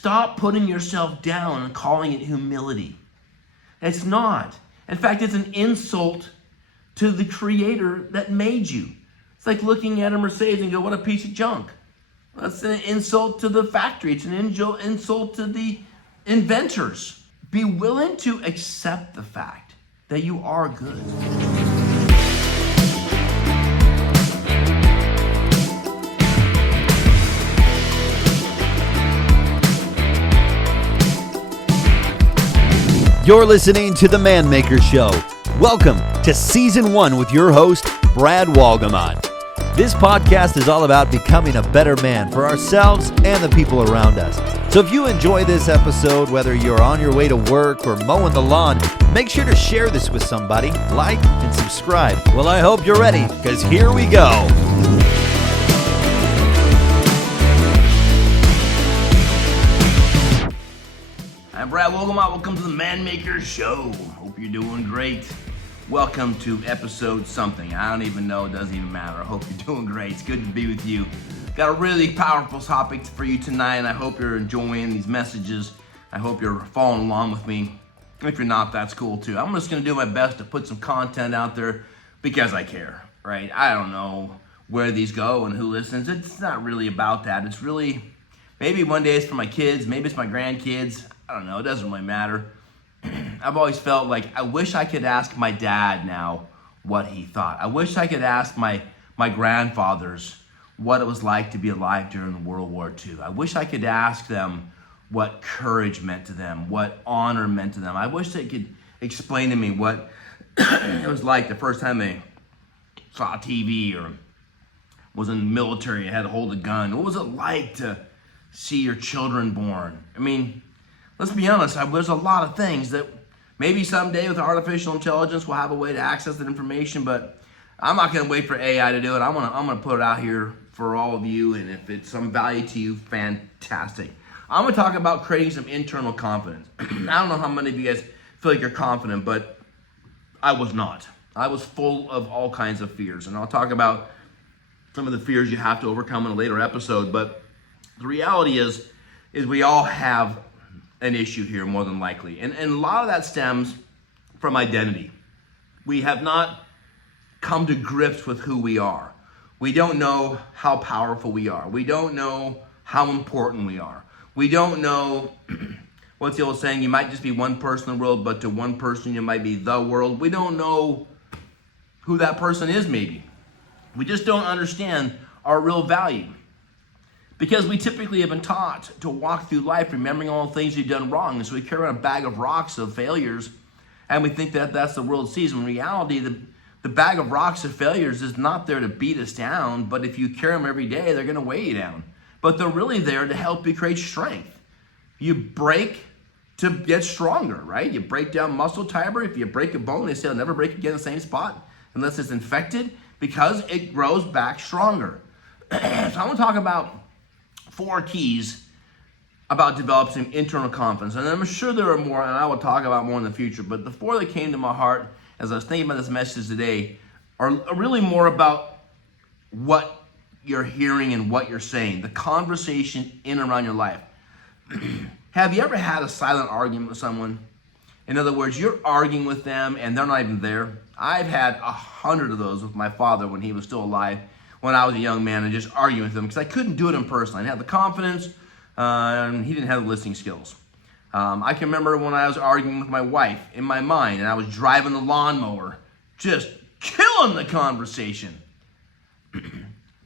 Stop putting yourself down and calling it humility. It's not. In fact, it's an insult to the creator that made you. It's like looking at a Mercedes and go, what a piece of junk. That's an insult to the factory. It's an insult to the inventors. Be willing to accept the fact that you are good. You're listening to The Man Maker Show. Welcome to Season 1 with your host, Brad Walgamot. This podcast is all about becoming a better man for ourselves and the people around us. So if you enjoy this episode, whether you're on your way to work or mowing the lawn, make sure to share this with somebody, like, and subscribe. Well, I hope you're ready, because here we go. I'm Brad Walgamot. Welcome to the Man Maker Show. Hope you're doing great. Welcome to episode something. I don't even know. It doesn't even matter. I hope you're doing great. It's good to be with you. Got a really powerful topic for you tonight, and I hope you're enjoying these messages. I hope you're following along with me. If you're not, that's cool too. I'm just going to do my best to put some content out there because I care, right? I don't know where these go and who listens. It's not really about that. It's really, maybe one day it's for my kids. Maybe it's my grandkids. I don't know. It doesn't really matter. I've always felt like I wish I could ask my dad now what he thought. I wish I could ask my grandfathers what it was like to be alive during World War II. I wish I could ask them what courage meant to them, what honor meant to them. I wish they could explain to me what it was like the first time they saw TV or was in the military and had to hold a gun. What was it like to see your children born? I mean, let's be honest, there's a lot of things that maybe someday with artificial intelligence we'll have a way to access that information, but I'm not going to wait for AI to do it. I'm gonna put it out here for all of you, and if it's some value to you, fantastic. I'm going to talk about creating some internal confidence. I don't know how many of you guys feel like you're confident, but I was not. I was full of all kinds of fears, and I'll talk about some of the fears you have to overcome in a later episode, but the reality is we all have an issue here more than likely. And a lot of that stems from identity. We have not come to grips with who we are. We don't know how powerful we are. We don't know how important we are. We don't know, what's the old saying, you might just be one person in the world, but to one person you might be the world. We don't know who that person is maybe. We just don't understand our real value. Because we typically have been taught to walk through life remembering all the things we've done wrong. And so we carry around a bag of rocks of failures, and we think that that's the world sees. In reality, the bag of rocks of failures is not there to beat us down, but if you carry them every day, they're going to weigh you down. But they're really there to help you create strength. You break to get stronger, right? You break down muscle fiber. If you break a bone, they say it'll never break again in the same spot unless it's infected, because it grows back stronger. So I'm going to talk about 4 keys about developing internal confidence. And I'm sure there are more, and I will talk about more in the future, but the 4 that came to my heart as I was thinking about this message today are really more about what you're hearing and what you're saying, the conversation in and around your life. Have you ever had a silent argument with someone? In other words, you're arguing with them and they're not even there. I've had 100 of those with my father when he was still alive, when I was a young man, and just arguing with him because I couldn't do it in person. I didn't have the confidence, and he didn't have the listening skills. I can remember when I was arguing with my wife in my mind, and I was driving the lawnmower, just killing the conversation.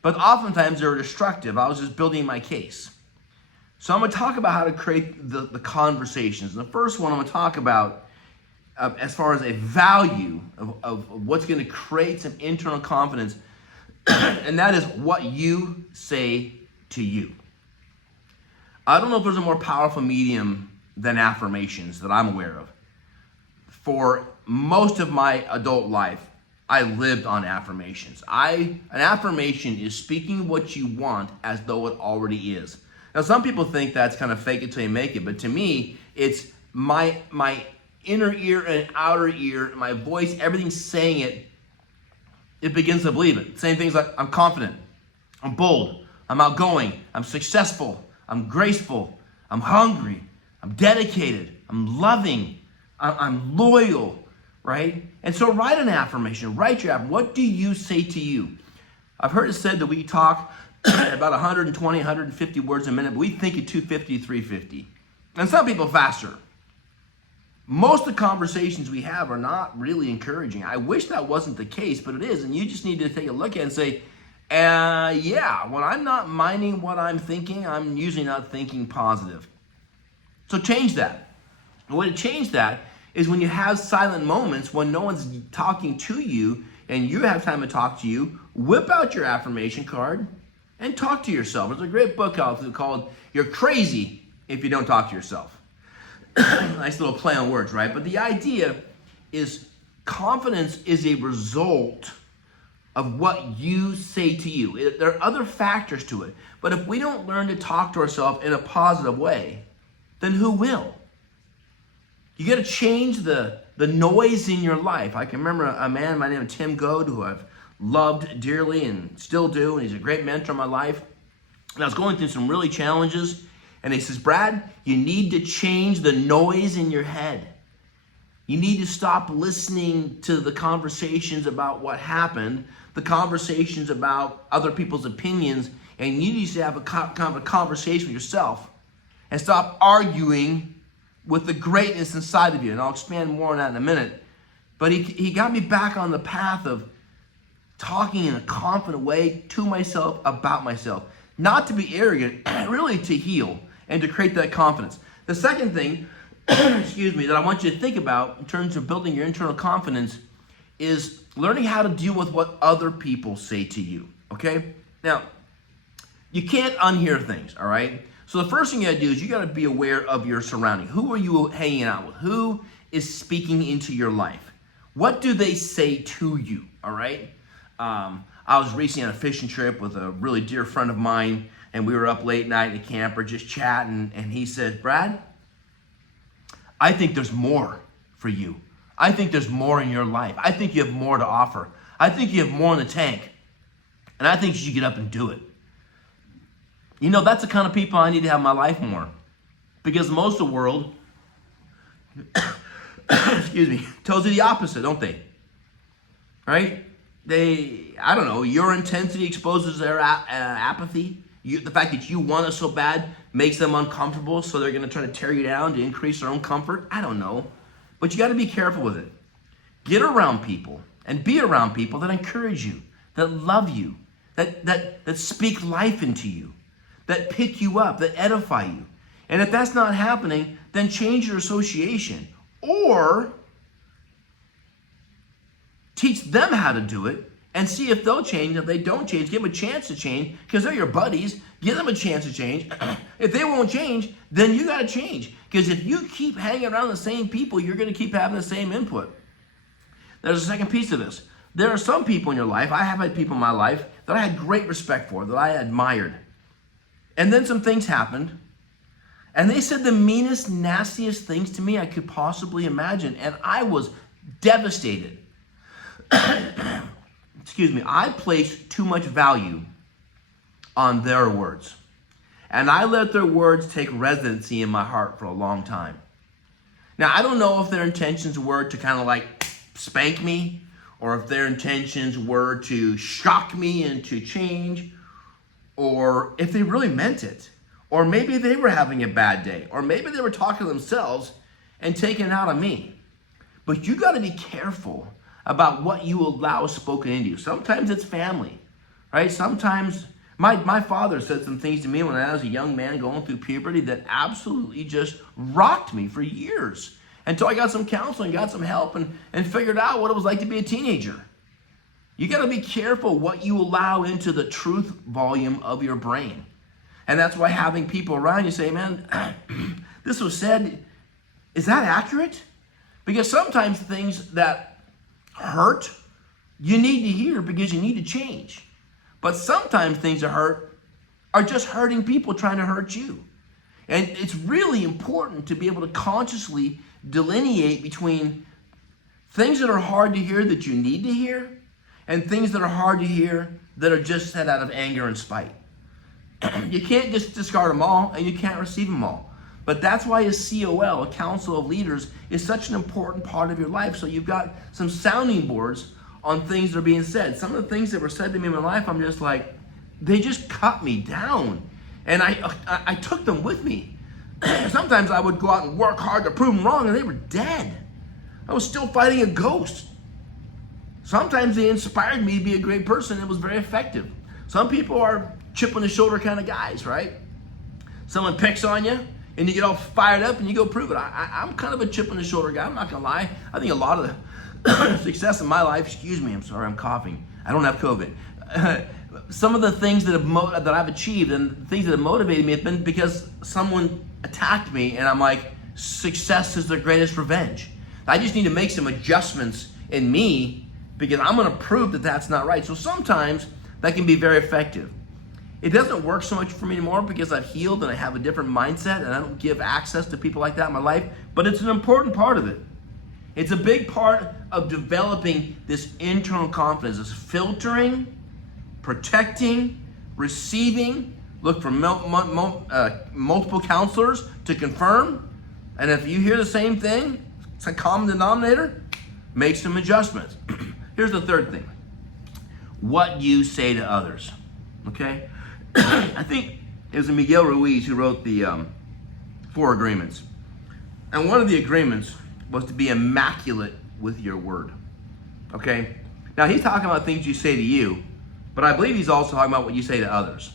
But oftentimes they were destructive. I was just building my case. So I'm going to talk about how to create the conversations. And the first one I'm going to talk about as far as a value of what's going to create some internal confidence, and that is what you say to you. I don't know if there's a more powerful medium than affirmations that I'm aware of. For most of my adult life, I lived on affirmations. An affirmation is speaking what you want as though it already is. Now, some people think that's kind of fake it till you make it, but to me, it's my inner ear and outer ear, my voice, everything saying it, it begins to believe it. Saying things like, I'm confident, I'm bold, I'm outgoing, I'm successful, I'm graceful, I'm hungry, I'm dedicated, I'm loving, I'm loyal, right? And so write an affirmation, write your affirmation. What do you say to you? I've heard it said that we talk about 120, 150 words a minute, but we think at 250, 350. And some people faster. Most of the conversations we have are not really encouraging. I wish that wasn't the case, but it is. And you just need to take a look at it and say, yeah, when I'm not minding what I'm thinking, I'm usually not thinking positive. So change that. The way to change that is when you have silent moments, when no one's talking to you and you have time to talk to you, whip out your affirmation card and talk to yourself. There's a great book out there called You're Crazy If You Don't Talk to Yourself. Nice little play on words, right? But the idea is confidence is a result of what you say to you. There are other factors to it. But if we don't learn to talk to ourselves in a positive way, then who will? You got to change the noise in your life. I can remember a man by the name of Tim Goad, who I've loved dearly and still do, and he's a great mentor in my life. And I was going through some really challenges, and he says, Brad, you need to change the noise in your head. You need to stop listening to the conversations about what happened, the conversations about other people's opinions, and you need to have a kind of a conversation with yourself and stop arguing with the greatness inside of you. And I'll expand more on that in a minute. But he got me back on the path of talking in a confident way to myself, about myself. Not to be arrogant, really to heal and to create that confidence. The second thing, that I want you to think about in terms of building your internal confidence is learning how to deal with what other people say to you, okay? Now, you can't unhear things, all right? So the first thing you gotta do is you gotta be aware of your surrounding. Who are you hanging out with? Who is speaking into your life? What do they say to you, all right? I was recently on a fishing trip with a really dear friend of mine, and we were up late night in a camper just chatting, and he said, Brad, I think there's more for you. I think there's more in your life. I think you have more to offer. I think you have more in the tank, and I think you should get up and do it. You know, that's the kind of people I need to have in my life more, because most of the world, tells you the opposite, don't they? Right? I don't know, your intensity exposes their apathy. The fact that you want it so bad makes them uncomfortable, so they're going to try to tear you down to increase their own comfort. I don't know. But you got to be careful with it. Get around people and be around people that encourage you, that love you, that speak life into you, that pick you up, that edify you. And if that's not happening, then change your association or teach them how to do it and see if they'll change. If they don't change, give them a chance to change because they're your buddies. Give them a chance to change. If they won't change, then you got to change, because if you keep hanging around the same people, you're going to keep having the same input. There's a second piece of this. There are some people in your life, I have had people in my life that I had great respect for, that I admired. And then some things happened, and they said the meanest, nastiest things to me I could possibly imagine, and I was devastated. I placed too much value on their words. And I let their words take residency in my heart for a long time. Now, I don't know if their intentions were to kind of like spank me, or if their intentions were to shock me into change, or if they really meant it. Or maybe they were having a bad day, or maybe they were talking to themselves and taking it out on me. But you got to be careful about what you allow spoken into you. Sometimes it's family, right? Sometimes my father said some things to me when I was a young man going through puberty that absolutely just rocked me for years, until I got some counseling, got some help, and figured out what it was like to be a teenager. You got to be careful what you allow into the truth volume of your brain. And that's why having people around you say, man, this was said, is that accurate? Because sometimes things that hurt, you need to hear because you need to change. But sometimes things that hurt are just hurting people trying to hurt you. And it's really important to be able to consciously delineate between things that are hard to hear that you need to hear, and things that are hard to hear that are just said out of anger and spite. You can't just discard them all, and you can't receive them all. But that's why a COL, a council of leaders, is such an important part of your life. So you've got some sounding boards on things that are being said. Some of the things that were said to me in my life, I'm just like, they just cut me down. And I took them with me. Sometimes I would go out and work hard to prove them wrong, and they were dead. I was still fighting a ghost. Sometimes they inspired me to be a great person. It was very effective. Some people are chip on the shoulder kind of guys, right? Someone picks on you, and you get all fired up, and you go prove it. I'm kind of a chip on the shoulder guy. I'm not going to lie. I think a lot of the success in my life, excuse me, I'm sorry, I'm coughing. I don't have COVID. Some of the things that I've achieved and things that have motivated me have been because someone attacked me, and I'm like, success is the greatest revenge. I just need to make some adjustments in me because I'm going to prove that that's not right. So sometimes that can be very effective. It doesn't work so much for me anymore because I've healed and I have a different mindset, and I don't give access to people like that in my life, but it's an important part of it. It's a big part of developing this internal confidence, this filtering, protecting, receiving. Look for multiple counselors to confirm. And if you hear the same thing, it's a common denominator, make some adjustments. Here's the third thing. What you say to others, okay? I think it was Miguel Ruiz who wrote the 4 agreements. And one of the agreements was to be immaculate with your word, okay? Now he's talking about things you say to you, but I believe he's also talking about what you say to others.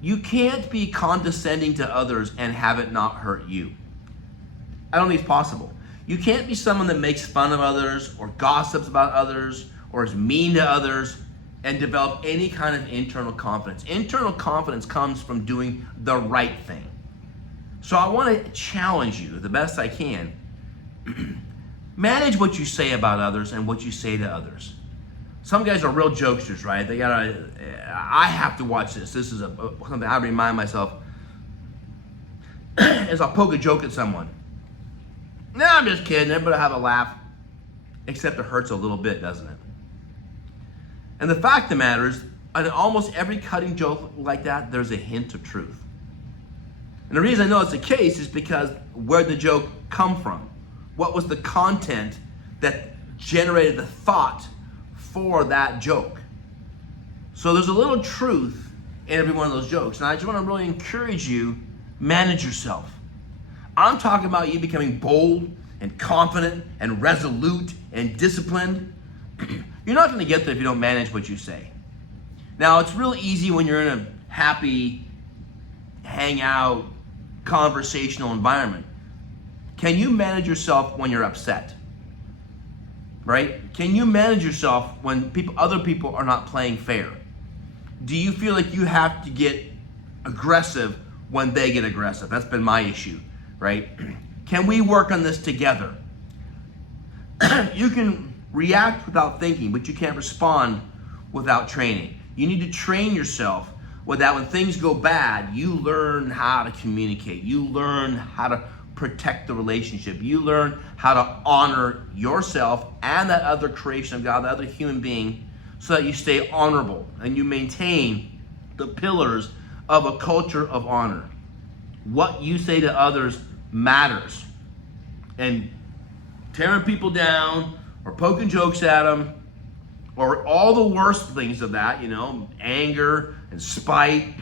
You can't be condescending to others and have it not hurt you. I don't think it's possible. You can't be someone that makes fun of others or gossips about others or is mean to others and develop any kind of internal confidence. Internal confidence comes from doing the right thing. So I want to challenge you the best I can. Manage what you say about others and what you say to others. Some guys are real jokesters, right? I have to watch this. This is something I remind myself as I'll poke a joke at someone. No, I'm just kidding. Everybody have a laugh. Except it hurts a little bit, doesn't it? And the fact of the matter is, in almost every cutting joke like that, there's a hint of truth. And the reason I know it's the case is because where the joke come from. What was the content that generated the thought for that joke? So there's a little truth in every one of those jokes. And I just want to really encourage you, manage yourself. I'm talking about you becoming bold and confident and resolute and disciplined. You're not going to get there if you don't manage what you say. Now, it's real easy when you're in a happy, hangout, conversational environment. Can you manage yourself when you're upset? Right? Can you manage yourself when other people are not playing fair? Do you feel like you have to get aggressive when they get aggressive? That's been my issue, right? Can we work on this together? You can react without thinking, but you can't respond without training. You need to train yourself with that. When things go bad, you learn how to communicate. You learn how to protect the relationship. You learn how to honor yourself and that other creation of God, that other human being, so that you stay honorable and you maintain the pillars of a culture of honor. What you say to others matters. And tearing people down or poking jokes at them or all the worst things of that, anger and spite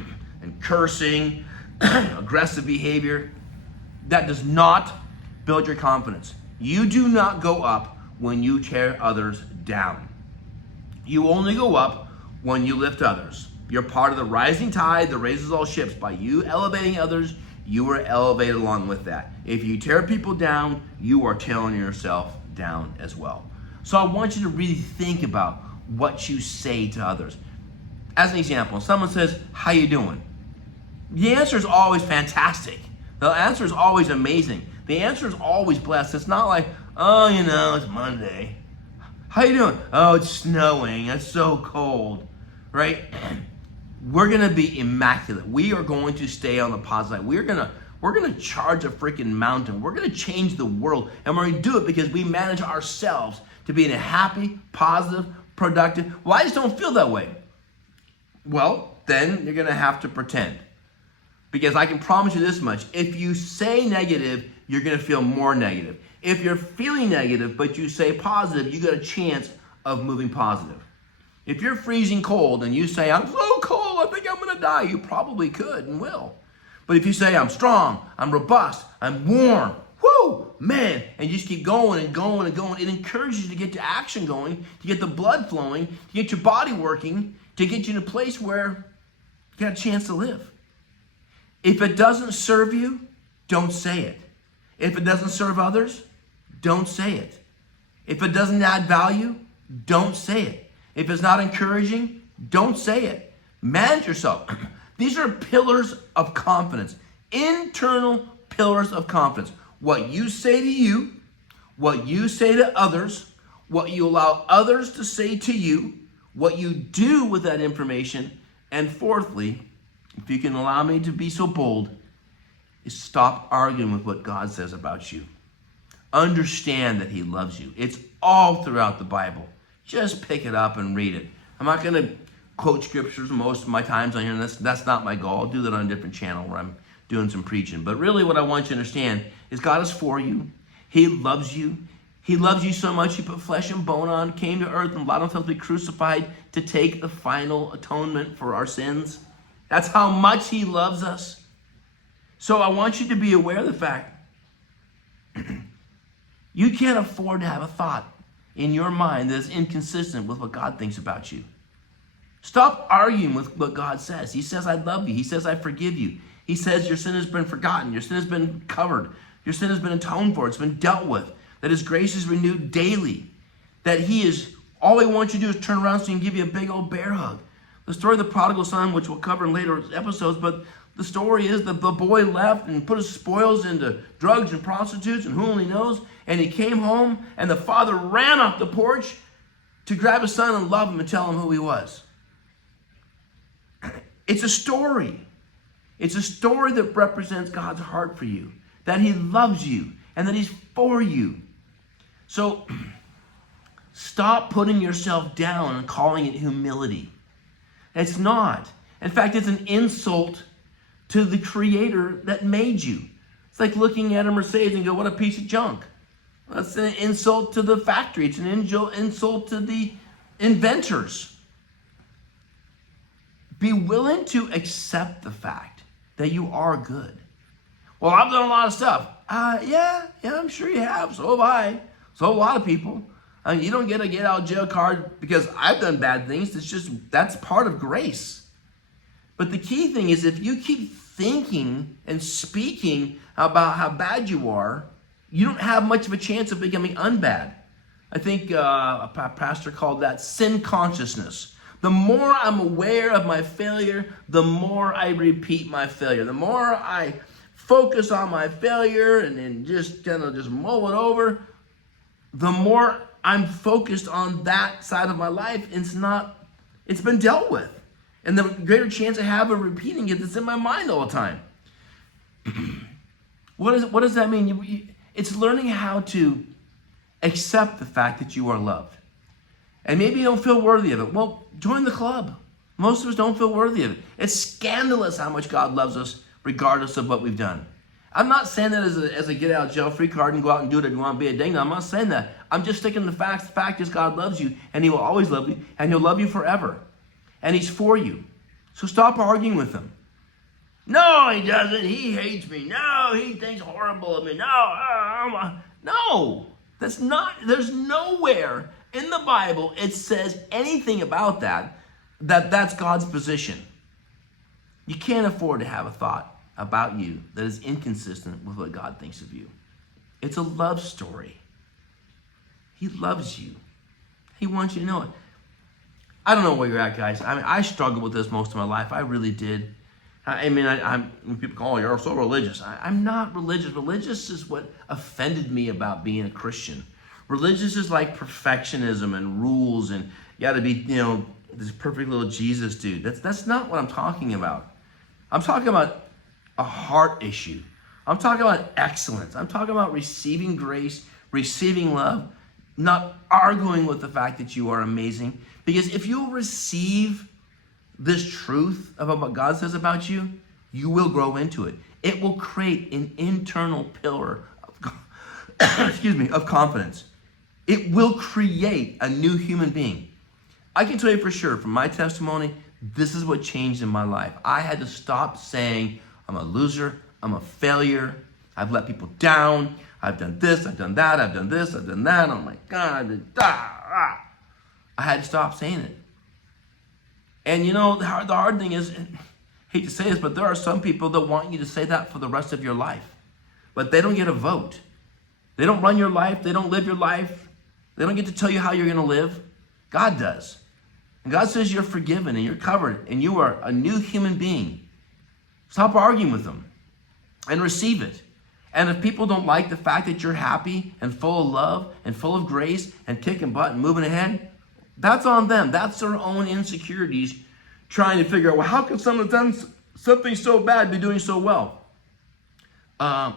and cursing, aggressive behavior, that does not build your confidence. You do not go up when you tear others down. You only go up when you lift others. You're part of the rising tide that raises all ships. By you elevating others, you are elevated along with that. If you tear people down, you are tearing yourself down as well. So I want you to really think about what you say to others. As an example, someone says, "How you doing?" The answer is always fantastic. The answer is always amazing. The answer is always blessed. It's not like, "Oh, it's Monday. How you doing?" "Oh, it's snowing. It's so cold." Right? We're gonna be immaculate. We are going to stay on the positive side. We're gonna charge a freaking mountain. We're gonna change the world, and we're gonna do it because we manage ourselves to be in a happy, positive, productive. Well, I just don't feel that way. Well, then you're gonna have to pretend. Because I can promise you this much. If you say negative, you're going to feel more negative. If you're feeling negative, but you say positive, you got a chance of moving positive. If you're freezing cold and you say, I'm so cold, I think I'm going to die, you probably could and will. But if you say, I'm strong, I'm robust, I'm warm, whoo, man, and you just keep going and going and going, it encourages you to get to action going, to get the blood flowing, to get your body working, to get you in a place where you got a chance to live. If it doesn't serve you, don't say it. If it doesn't serve others, don't say it. If it doesn't add value, don't say it. If it's not encouraging, don't say it. Manage yourself. These are pillars of confidence, internal pillars of confidence. What you say to you, what you say to others, what you allow others to say to you, what you do with that information, and fourthly, if you can allow me to be so bold, is stop arguing with what God says about you. Understand that he loves you. It's all throughout the Bible. Just pick it up and read it. I'm not going to quote scriptures most of my times on here. That's not my goal. I'll do that on a different channel where I'm doing some preaching. But really what I want you to understand is God is for you. He loves you. He loves you so much he put flesh and bone on, came to earth, and allowed himself to be crucified to take the final atonement for our sins. That's how much he loves us. So I want you to be aware of the fact you can't afford to have a thought in your mind that is inconsistent with what God thinks about you. Stop arguing with what God says. He says, I love you. He says, I forgive you. He says, your sin has been forgotten. Your sin has been covered. Your sin has been atoned for. It's been dealt with. That his grace is renewed daily. That all he wants you to do is turn around so he can give you a big old bear hug. The story of the prodigal son, which we'll cover in later episodes, but the story is that the boy left and put his spoils into drugs and prostitutes and who only knows, and he came home and the father ran off the porch to grab his son and love him and tell him who he was. It's a story. It's a story that represents God's heart for you, that he loves you and that he's for you. So stop putting yourself down and calling it humility. It's not. In fact, it's an insult to the creator that made you. It's like looking at a Mercedes and go, what a piece of junk. That's an insult to the factory. It's an insult to the inventors. Be willing to accept the fact that you are good. Well, I've done a lot of stuff. Yeah, I'm sure you have. So have I. So have a lot of people. I mean, you don't get a get out of jail card because I've done bad things. That's part of grace. But the key thing is if you keep thinking and speaking about how bad you are, you don't have much of a chance of becoming unbad. I think a pastor called that sin consciousness. The more I'm aware of my failure, the more I repeat my failure. The more I focus on my failure and then just kind of just mull it over, the more I'm focused on that side of my life. It's been dealt with. And the greater chance I have of repeating it that's in my mind all the time. What does that mean? It's learning how to accept the fact that you are loved. And maybe you don't feel worthy of it. Well, join the club. Most of us don't feel worthy of it. It's scandalous how much God loves us regardless of what we've done. I'm not saying that as a get out of jail free card and go out and do it if you want to be a ding-dong. I'm not saying that. I'm just sticking to the fact. The fact is God loves you and he will always love you and he'll love you forever. And he's for you. So stop arguing with him. No, he doesn't. He hates me. No, he thinks horrible of me. No, that's not. There's nowhere in the Bible it says anything about that's God's position. You can't afford to have a thought about you that is inconsistent with what God thinks of you. It's a love story. He loves you. He wants you to know it. I don't know where you're at, guys. I mean, I struggled with this most of my life. I really did. I'm people call, oh, you're so religious. I'm not religious. Religious is what offended me about being a Christian. Religious is like perfectionism and rules and you got to be, this perfect little Jesus dude. That's not what I'm talking about. I'm talking about a heart issue. I'm talking about excellence. I'm talking about receiving grace, receiving love, not arguing with the fact that you are amazing. Because if you'll receive this truth about what God says about you, You will grow into it. It will create an internal pillar of, of confidence. It will create a new human being. I can tell you for sure from my testimony, this is what changed in my life. I had to stop saying, I'm a loser, I'm a failure, I've let people down, I've done this, I've done that, I've done this, I've done that, oh my God, I had to stop saying it. And you know, the hard thing is, I hate to say this, but there are some people that want you to say that for the rest of your life. But they don't get a vote. They don't run your life, they don't live your life, they don't get to tell you how you're gonna live. God does. And God says you're forgiven and you're covered and you are a new human being. Stop arguing with them and receive it. And if people don't like the fact that you're happy and full of love and full of grace and kicking butt and moving ahead, that's on them. That's their own insecurities trying to figure out, well, how could someone have done something so bad be doing so well?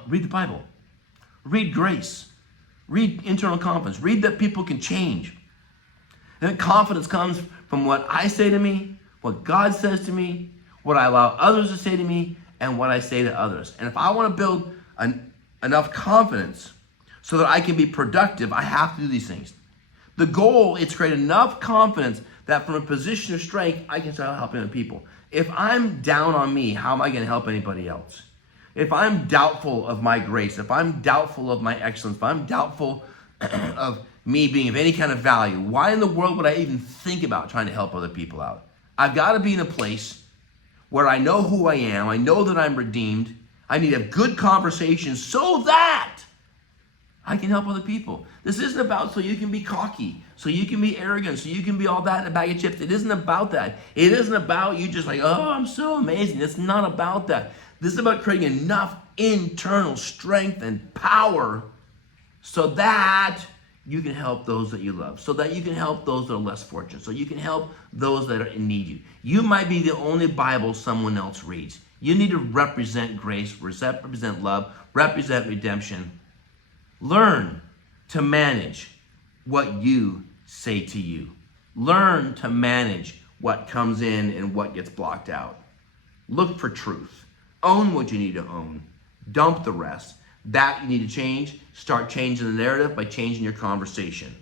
Read the Bible. Read grace. Read internal confidence. Read that people can change. And that confidence comes from what I say to me, what God says to me, what I allow others to say to me, and what I say to others. And if I want to build enough confidence so that I can be productive, I have to do these things. The goal is to create enough confidence that from a position of strength, I can start helping other people. If I'm down on me, how am I going to help anybody else? If I'm doubtful of my grace, if I'm doubtful of my excellence, if I'm doubtful of me being of any kind of value, why in the world would I even think about trying to help other people out? I've got to be in a place where I know who I am, I know that I'm redeemed, I need to have good conversations so that I can help other people. This isn't about so you can be cocky, so you can be arrogant, so you can be all that in a bag of chips. It isn't about that. It isn't about you just like, oh, I'm so amazing. It's not about that. This is about creating enough internal strength and power so that you can help those that you love, so that you can help those that are less fortunate, so you can help those that are in need you. You might be the only Bible someone else reads. You need to represent grace, represent love, represent redemption. Learn to manage what you say to you. Learn to manage what comes in and what gets blocked out. Look for truth. Own what you need to own. Dump the rest. That you need to change. Start changing the narrative by changing your conversation.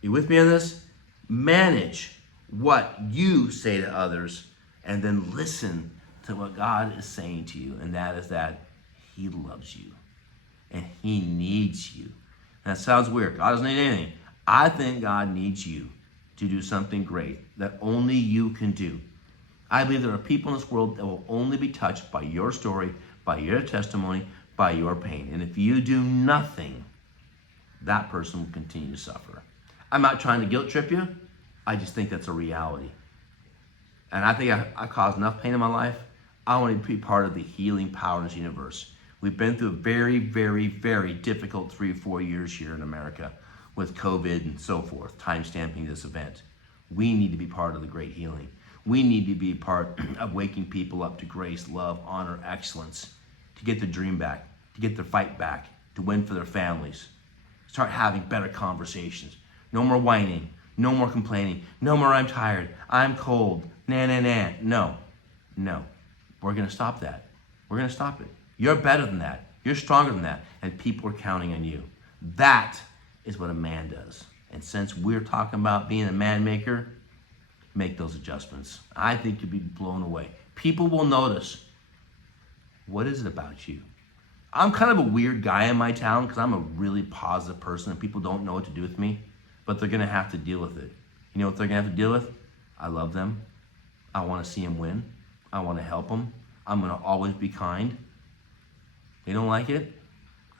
You with me on this? Manage what you say to others and then listen to what God is saying to you, and that is that He loves you and He needs you. And that sounds weird. God doesn't need anything. I think God needs you to do something great that only you can do. I believe there are people in this world that will only be touched by your story, by your testimony, by your pain. And if you do nothing, that person will continue to suffer. I'm not trying to guilt trip you. I just think that's a reality. And I think I caused enough pain in my life. I want to be part of the healing power in this universe. We've been through a very, very, very difficult 3 or 4 years here in America with COVID and so forth, time stamping this event. We need to be part of the great healing. We need to be part of waking people up to grace, love, honor, excellence, to get their dream back, to get their fight back, to win for their families. Start having better conversations. No more whining, no more complaining, no more I'm tired, I'm cold, nah. No. We're gonna stop that. We're gonna stop it. You're better than that. You're stronger than that. And people are counting on you. That is what a man does. And since we're talking about being a man maker, make those adjustments. I think you'll be blown away. People will notice. What is it about you? I'm kind of a weird guy in my town because I'm a really positive person and people don't know what to do with me, but they're gonna have to deal with it. You know what they're gonna have to deal with? I love them. I wanna see them win. I wanna help them. I'm gonna always be kind. They don't like it?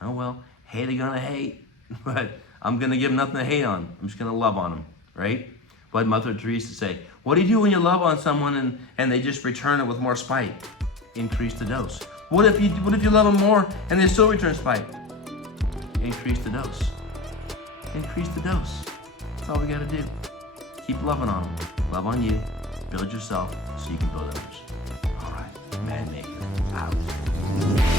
Oh well, hate are gonna hate, but I'm gonna give them nothing to hate on. I'm just gonna love on them, right? But Mother Teresa say, what do you do when you love on someone and they just return it with more spite? Increase the dose. What if you love them more and they still return spite? Increase the dose. Increase the dose. That's all we gotta do. Keep loving on them. Love on you. Build yourself so you can build others. All right, Man Maker out.